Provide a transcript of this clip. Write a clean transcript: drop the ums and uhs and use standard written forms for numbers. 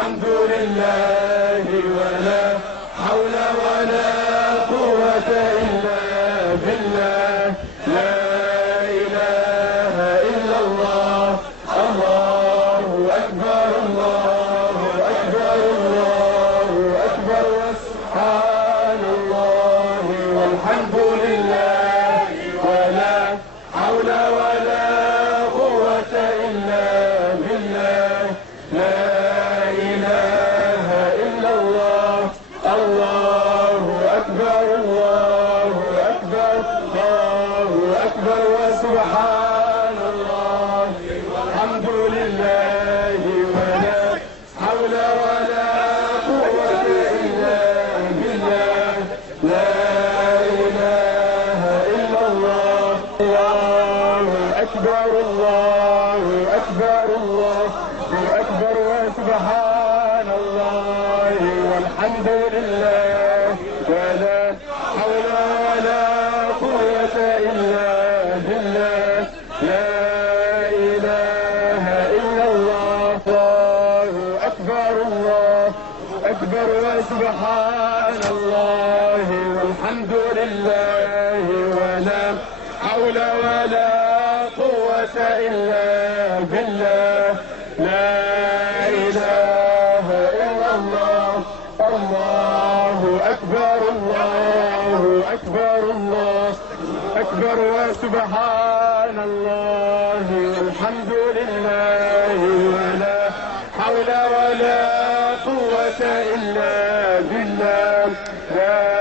والحمد لله ولا حول ولا قوة إلا بالله لا إله إلا الله الله أكبر الله أكبر الله أكبر وسبحان الله والحمد لله ولا حول ولا قوة إلا بالله لا إله إلا الله الله أكبر الله أكبر الله أكبر وسبحان الله والحمد لله ولا حول ولا قوة إلا بالله لا إله إلا الله الله أكبر الله أكبر الله أكبر وسبحان الله والحمد لله ولا حول ولا قوة إلا بالله لا إله إلا الله الله أكبر الله أكبر وسبحان الله والحمد لله ولا حول ولا قوة إلا بالله لا إله إلا الله الله أكبر الله أكبر الله أكبر وسبحان الله والحمد لله ولا حول ولا قوة إلا بالله لا